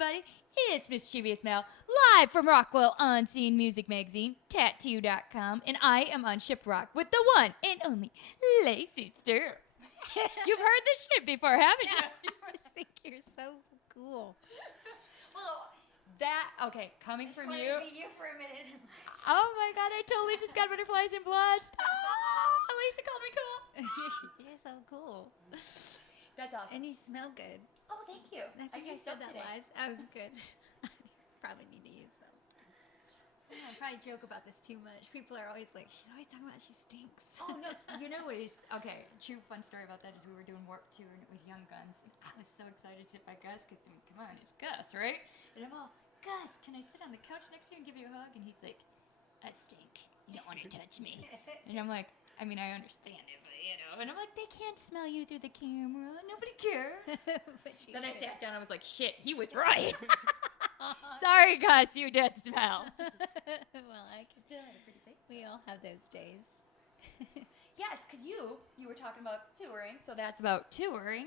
everybody, it's Mischievous Mel, live from ROCKwell UnScene Music Magazine, Tattoo.com, and I am on Shiprocked with the one and only Lacey Sturm. You've heard this shit before, haven't you? I just think you're so cool. Well, coming from you. To be you for a minute. Oh my god, I totally just got butterflies and blushed. Oh, Lacey called me cool. You're so cool. That's awesome. And you smell good. Oh, thank you. I used soap that today. last. Oh, good. Probably need to use them. I probably joke about this too much. People are always like, she's always talking about she stinks. Oh, no. You know what is... Okay, true fun story about that is we were doing Warp Tour and it was Young Guns. And I was so excited to sit by Gus because, I mean, come on, it's Gus, right? And I'm all, Gus, can I sit on the couch next to you and give you a hug? And he's like, I stink. You don't want to touch me. And I'm like, I mean, I understand it, but, you know. And I'm like, they can't smell you through the camera. Nobody cares. Then I sat down and I was like, shit, he was right. Sorry, Gus, you did smell. Well, I can Still had a pretty face. We all have those days. Yes, because you were talking about touring, so that's about touring.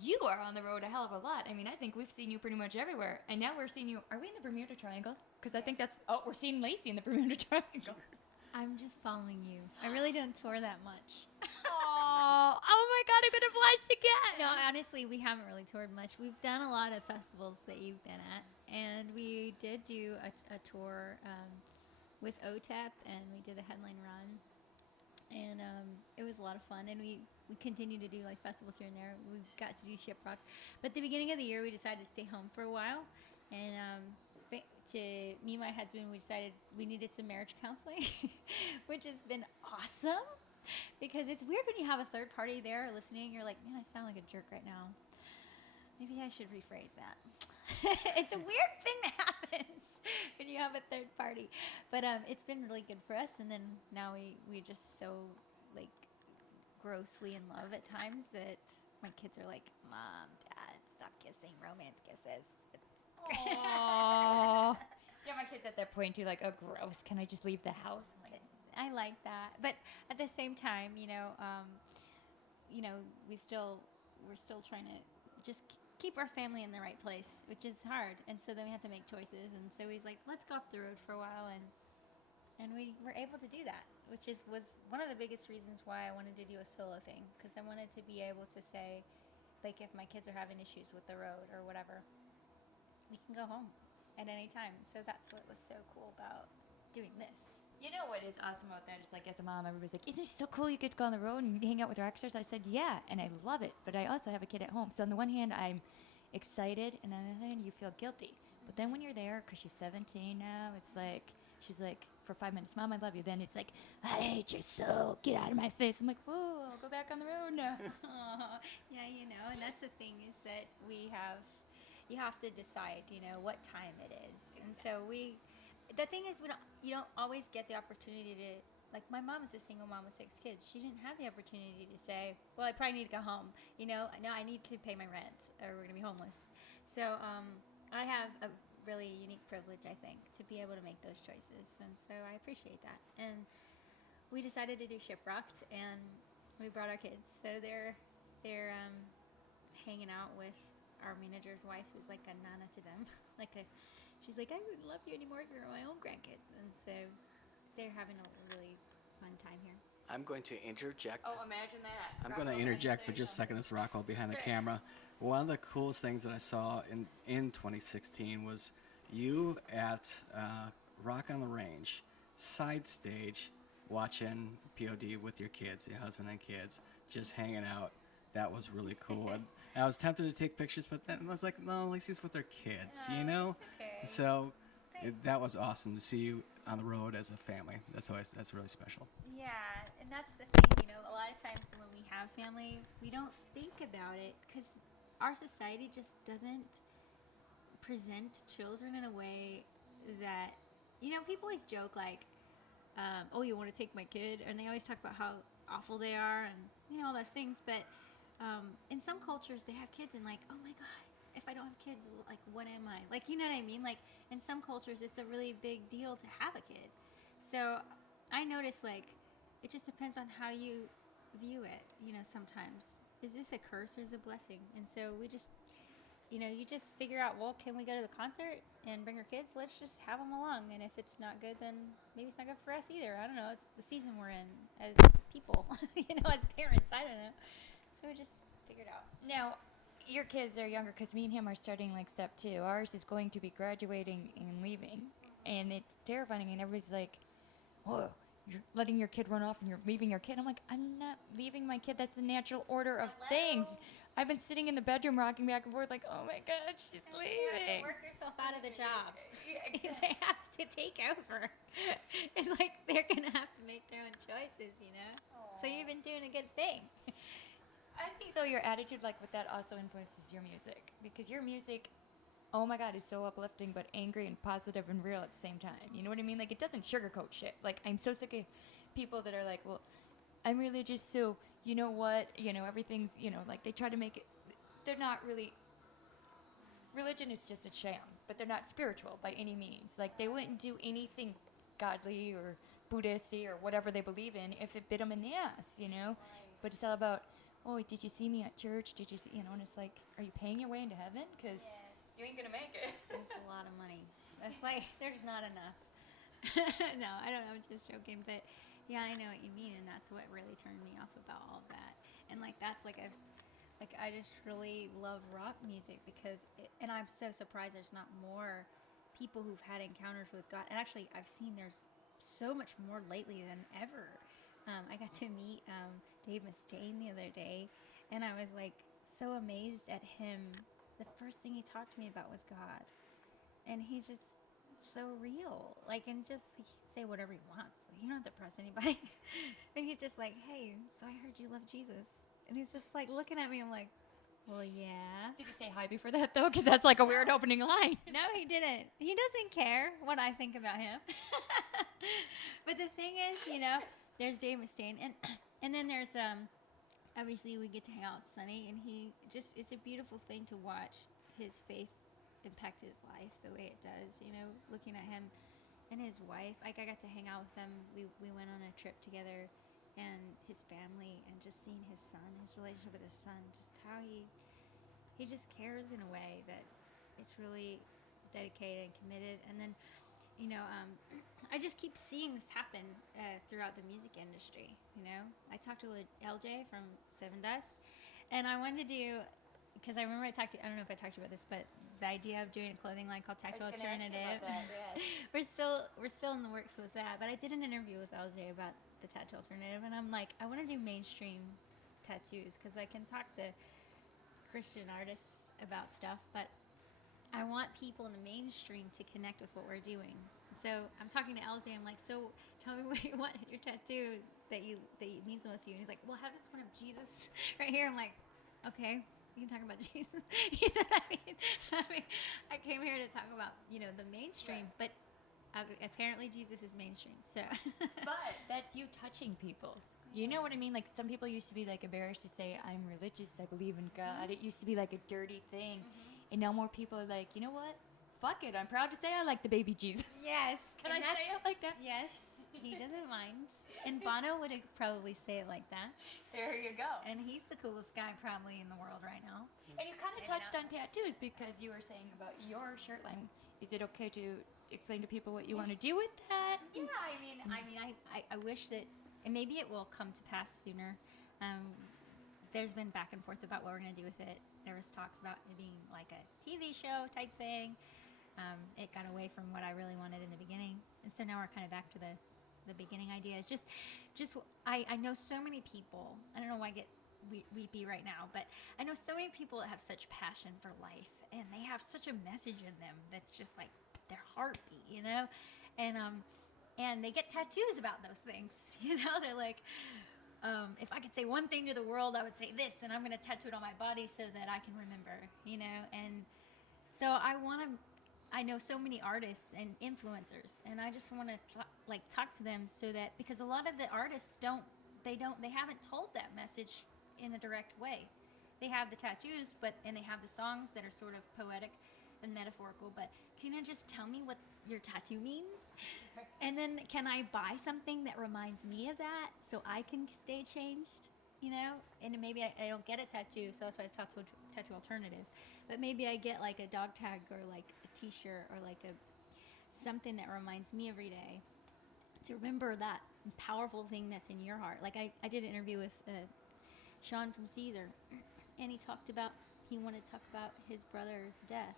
You are on the road a hell of a lot. I mean, I think we've seen you pretty much everywhere. And now we're seeing you. Are we in the Bermuda Triangle? Because I think that's. Oh, we're seeing Lacey in the Bermuda Triangle. I'm just following you. I really don't tour that much. Oh my God, I'm gonna blush again. No, honestly, we haven't really toured much. We've done a lot of festivals that you've been at, and we did do a tour with OTEP, and we did a headline run, and it was a lot of fun. And we continue to do like festivals here and there. We got to do Shiprocked, but at the beginning of the year, we decided to stay home for a while, and to me and my husband, we decided we needed some marriage counseling, which has been awesome. Because it's weird when you have a third party there listening. You're like, man, I sound like a jerk right now. Maybe I should rephrase that. It's a weird thing that happens when you have a third party. But it's been really good for us. And then now we're just so like grossly in love at times that my kids are like, Mom, Dad, stop kissing, romance kisses. Aww. Yeah, my kids at that point too, like, oh, gross. Can I just leave the house? I'm like, I like that, but at the same time, we're still trying to just keep our family in the right place, which is hard. And so then we have to make choices. And so he's like, let's go off the road for a while, and we were able to do that, which was one of the biggest reasons why I wanted to do a solo thing, because I wanted to be able to say, like, if my kids are having issues with the road or whatever, we can go home at any time. So that's what was so cool about doing this. you know what is awesome about that is, like, as a mom, everybody's like, isn't it so cool you get to go on the road and hang out with rock stars? I said, yeah, and I love it, but I also have a kid at home. So on the one hand, I'm excited, and on the other hand, you feel guilty. But then when you're there, because she's 17 now, it's like, she's like, for 5 minutes, Mom, I love you. Then it's like, I hate you so, get out of my face. I'm like, whoa, I'll go back on the road now. Yeah, and that's the thing is that you have to decide, what time it is. And so the thing is, you don't always get the opportunity to, like, my mom is a single mom with 6 kids. She didn't have the opportunity to say, well, I probably need to go home. No, I need to pay my rent or we're going to be homeless. So I have a really unique privilege, I think, to be able to make those choices. And so I appreciate that. And we decided to do Shiprocked, and we brought our kids. So they're hanging out with our manager's wife, who's like a nana to them. She's like, I wouldn't love you anymore if you were my own grandkids. And so they're having a really fun time here. I'm going to interject. Oh, imagine that. I'm going to interject for just a second. This is Rockwell behind the camera. One of the coolest things that I saw in 2016 was you at Rock on the Range, side stage, watching POD with your kids, your husband and kids, just hanging out. That was really cool. And I was tempted to take pictures, but then I was like, no, Lacey's with her kids, It's okay. So that was awesome to see you on the road as a family. That's really special. Yeah, and that's the thing, a lot of times when we have family, we don't think about it because our society just doesn't present children in a way that, people always joke like, oh, you want to take my kid? And they always talk about how awful they are and, all those things. But in some cultures, they have kids and like, oh my God, if I don't have kids, like, what am I? Like, you know what I mean? Like, in some cultures, it's a really big deal to have a kid. So I notice, like, it just depends on how you view it, sometimes. Is this a curse or is it a blessing? And so we just you just figure out, well, can we go to the concert and bring our kids? Let's just have them along. And if it's not good, then maybe it's not good for us either. I don't know. It's the season we're in as people, as parents. I don't know. So we just figured out. Now, your kids are younger because me and him are starting like step 2. Ours is going to be graduating and leaving. And it's terrifying. And everybody's like, whoa, you're letting your kid run off and you're leaving your kid. I'm like, I'm not leaving my kid. That's the natural order of things. I've been sitting in the bedroom rocking back and forth like, oh my God, she's leaving. You have to work yourself out of the job. They have to take over. It's like they're going to have to make their own choices, Aww. So you've been doing a good thing. I think, though, your attitude like with that also influences your music. Because your music, oh my God, is so uplifting but angry and positive and real at the same time. You know what I mean? Like, it doesn't sugarcoat shit. Like, I'm so sick of people that are like, well, I'm religious, so you know what? Everything's, like they try to make it. They're not really. Religion is just a sham, but they're not spiritual by any means. Like, they wouldn't do anything godly or Buddhisty or whatever they believe in if it bit them in the ass, But it's all about, oh, did you see me at church? Did you see, and it's like, are you paying your way into heaven? Because you ain't going to make it. There's a lot of money. That's like, there's not enough. No, I don't know. I'm just joking. But yeah, I know what you mean. And that's what really turned me off about all of that. And like, that's like, I just really love rock music because, and I'm so surprised there's not more people who've had encounters with God. And actually, I've seen there's so much more lately than ever. I got to meet Dave Mustaine the other day, and I was like so amazed at him. The first thing he talked to me about was God, and he's just so real. Like, and just he can say whatever he wants. Like, you don't have to press anybody. And he's just like, hey, so I heard you love Jesus, and he's just like looking at me. I'm like, well, yeah. Did you say hi before that though? Because that's like a weird opening line. No, he didn't. He doesn't care what I think about him. But the thing is, there's Dave Mustaine, and then there's obviously we get to hang out with Sonny, and it's a beautiful thing to watch his faith impact his life the way it does. Looking at him and his wife. Like, I got to hang out with them. We went on a trip together, and his family, and just seeing his son, his relationship with his son, just how he just cares in a way that it's really dedicated and committed. And then, I just keep seeing this happen throughout the music industry. I talked to LJ from Seven Dust, and I wanted to do, because I remember I don't know if I talked to you about this, but the idea of doing a clothing line called Tattoo Alternative. We're still in the works with that. But I did an interview with LJ about the Tattoo Alternative, and I'm like, I want to do mainstream tattoos because I can talk to Christian artists about stuff, but I want people in the mainstream to connect with what we're doing. So I'm talking to LJ. I'm like, so tell me what you want your tattoo that means the most to you. And he's like, well, I have this one of Jesus right here. I'm like, okay, we can talk about Jesus. You know what I mean? I came here to talk about the mainstream, but apparently Jesus is mainstream. So, but that's you touching people. You know what I mean? Like, some people used to be like embarrassed to say, I'm religious, I believe in God. Mm-hmm. It used to be like a dirty thing. Mm-hmm. And now more people are like, you know what? Fuck it. I'm proud to say I like the baby Jesus. Yes. Can I say it like that? Yes. He doesn't mind. And Bono would probably say it like that. There you go. And he's the coolest guy probably in the world right now. And you kind of touched on tattoos because you were saying about your shirt line. Is it okay to explain to people what you want to do with that? Yeah, I wish that, and maybe it will come to pass sooner. There's been back and forth about what we're going to do with it. There was talks about it being like a TV show type thing. It got away from what I really wanted in the beginning. And so now we're kind of back to the beginning idea. It's just I know so many people. I don't know why I get weepy right now, but I know so many people that have such passion for life, and they have such a message in them that's just like their heartbeat, and they get tattoos about those things. They're like, if I could say one thing to the world, I would say this, and I'm going to tattoo it on my body so that I can remember, and so I know so many artists and influencers, and I just want to talk to them so that, because a lot of the artists they haven't told that message in a direct way. They have the tattoos, and they have the songs that are sort of poetic and metaphorical, but can you just tell me what your tattoo means? And then can I buy something that reminds me of that so I can stay changed, And maybe I don't get a tattoo, so that's why it's tattoo alternative. But maybe I get like a dog tag or like a T-shirt or like something that reminds me every day to remember that powerful thing that's in your heart. Like I did an interview with Sean from Caesar, and he wanted to talk about his brother's death,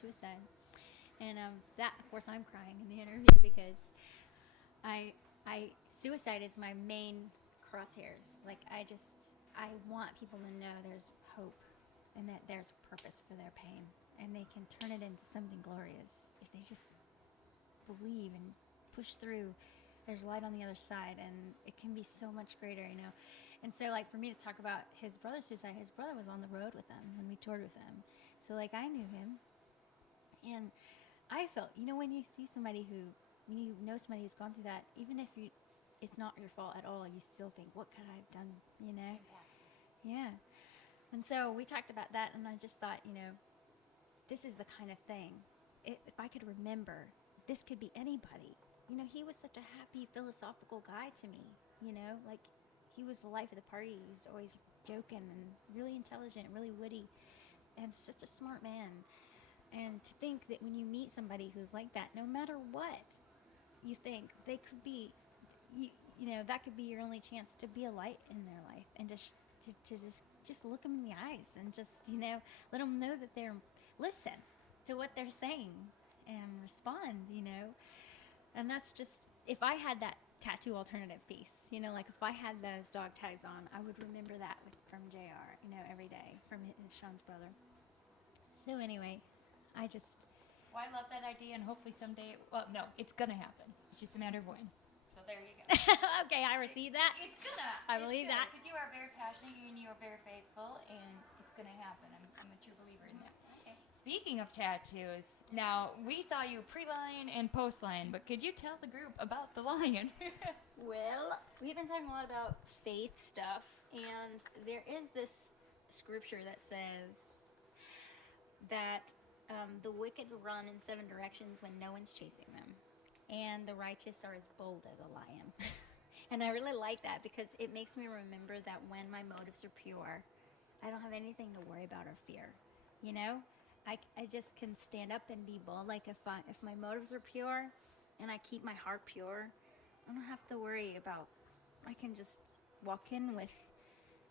suicide. And that, of course, I'm crying in the interview because suicide is my main crosshairs. Like I want people to know there's hope and that there's a purpose for their pain, and they can turn it into something glorious if they just believe and push through. There's light on the other side, and it can be so much greater, And so, like, for me to talk about his brother's suicide, his brother was on the road with him when we toured with him. So, like, I knew him. And I felt, when you see somebody when you know somebody who's gone through that, even if it's not your fault at all, you still think, what could I have done, Yeah. And so we talked about that, and I just thought, this is the kind of thing. If I could remember, this could be anybody. He was such a happy, philosophical guy to me, like he was the life of the party. He was always joking and really intelligent, really witty, and such a smart man. And to think that when you meet somebody who's like that, no matter what you think, they could be, that could be your only chance to be a light in their life, and to just look them in the eyes and just, let them know that listen to what they're saying and respond, And that's just, if I had that tattoo alternative piece, like if I had those dog tags on, I would remember that from JR, every day from Sean's brother. So anyway, Well, I love that idea, and hopefully someday, it's gonna happen. It's just a matter of when. So there you go. Okay, I receive that. It's gonna. I believe that. Because you are very passionate and you are very faithful, and it's gonna happen. I'm a true believer in that. Okay. Speaking of tattoos, now we saw you pre-lion and post-lion, but could you tell the group about the lion? Well, we've been talking a lot about faith stuff, and there is this scripture that says that the wicked run in 7 directions when no one's chasing them, and the righteous are as bold as a lion. And I really like that because it makes me remember that when my motives are pure, I don't have anything to worry about or fear. I just can stand up and be bold. Like if my motives are pure and I keep my heart pure, I don't have to worry about. I can just walk in with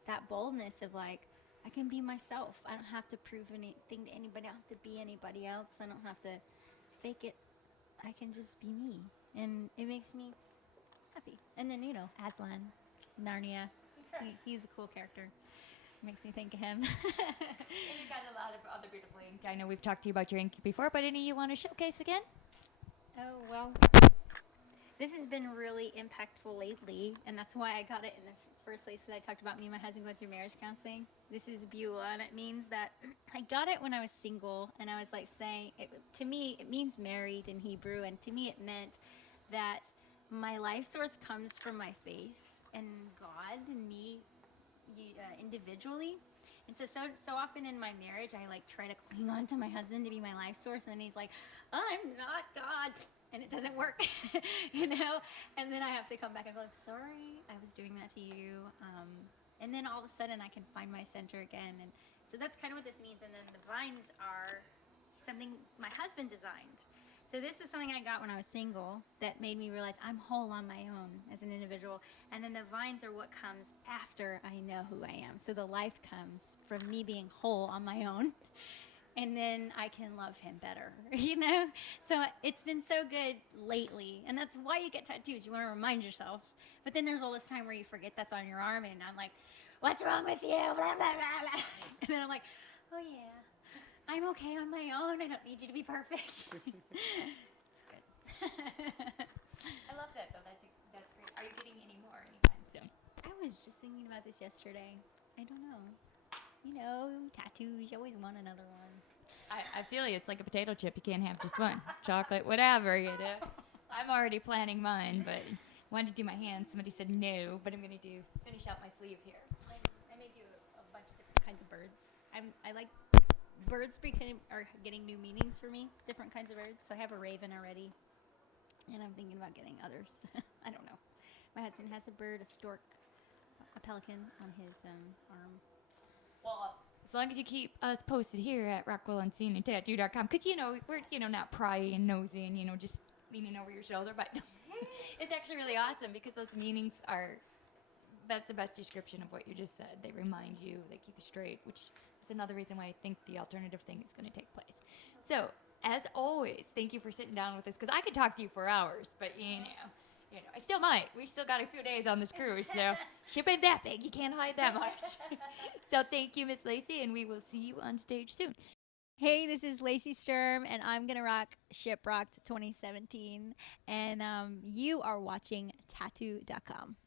that boldness of like, I can be myself. I don't have to prove anything to anybody. I don't have to be anybody else. I don't have to fake it. I can just be me, and it makes me happy. And then Aslan, Narnia, he's a cool character. Makes me think of him. And you've got a lot of other beautiful ink. I know we've talked to you about your ink before, but any you want to showcase again? Oh, well, this has been really impactful lately, and that's why I got it in the first place, because I talked about me and my husband going through marriage counseling. This is Beulah, and it means that I got it when I was single, and I was like saying, to me, it means married in Hebrew, and to me it meant that my life source comes from my faith and God and me individually. And so often in my marriage, I like try to cling on to my husband to be my life source, and then he's like, I'm not God, and it doesn't work, and then I have to come back and go, sorry, I was doing that to you, and then all of a sudden I can find my center again. And so that's kind of what this means. And then the vines are something my husband designed. So this is something I got when I was single that made me realize I'm whole on my own as an individual. And then the vines are what comes after I know who I am. So the life comes from me being whole on my own. And then I can love him better, So it's been so good lately. And that's why you get tattoos. You want to remind yourself. But then there's all this time where you forget that's on your arm. And I'm like, what's wrong with you? Blah, blah, blah, blah. And then I'm like, oh, yeah. I'm okay on my own. I don't need you to be perfect. It's good. I love that, though. That's great. Are you getting any more anytime soon? I was just thinking about this yesterday. I don't know. Tattoos. You always want another one. I feel you. It's like a potato chip. You can't have just one. Chocolate, whatever, I'm already planning mine, but wanted to do my hands. Somebody said no, but I'm going to finish out my sleeve here. I may do a bunch of different kinds of birds. I like... Birds are getting new meanings for me, different kinds of birds. So I have a raven already, and I'm thinking about getting others. I don't know. My husband has a bird, a stork, a pelican on his arm. Well, As long as you keep us posted here at ROCKwell UnScene and Tattoo.com, because, we're, not prying and nosy and, just leaning over your shoulder, but it's actually really awesome because those meanings that's the best description of what you just said. They remind you, they keep you straight, which is another reason why I think the alternative thing is going to take place. So, as always, thank you for sitting down with us, because I could talk to you for hours, but, I still might. We still got a few days on this cruise, so ship ain't that big. You can't hide that much. So thank you, Miss Lacey, and we will see you on stage soon. Hey, this is Lacey Sturm, and I'm going to rock Shiprocked 2017, and you are watching Tattoo.com.